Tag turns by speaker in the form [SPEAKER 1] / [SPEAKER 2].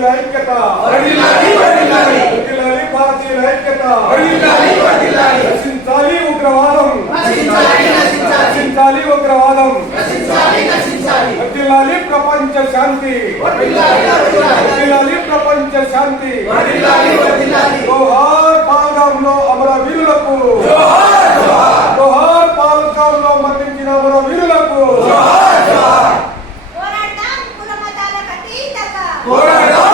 [SPEAKER 1] भारतीय नायिकता
[SPEAKER 2] हरी लाली हरी लाली
[SPEAKER 1] हरी लाली भारतीय नायिकता
[SPEAKER 2] हरी लाली हरी लाली
[SPEAKER 1] सिंचाली उग्रवादम
[SPEAKER 2] सिंचाली न सिंचाली
[SPEAKER 1] सिंचाली उग्रवादम
[SPEAKER 2] सिंचाली न सिंचाली
[SPEAKER 1] हरी लाली प्रपंच शांति
[SPEAKER 2] हरी लाली हरी लाली
[SPEAKER 1] हरी लाली प्रपंच शांति
[SPEAKER 2] हरी लाली हरी लाली
[SPEAKER 1] दोहर पांगम लो अमरा विलुप्त
[SPEAKER 2] दोहर
[SPEAKER 1] दोहर पांगम लो मतिंचिन अमरा विलुप्त
[SPEAKER 2] दोहर दोहर Hold on.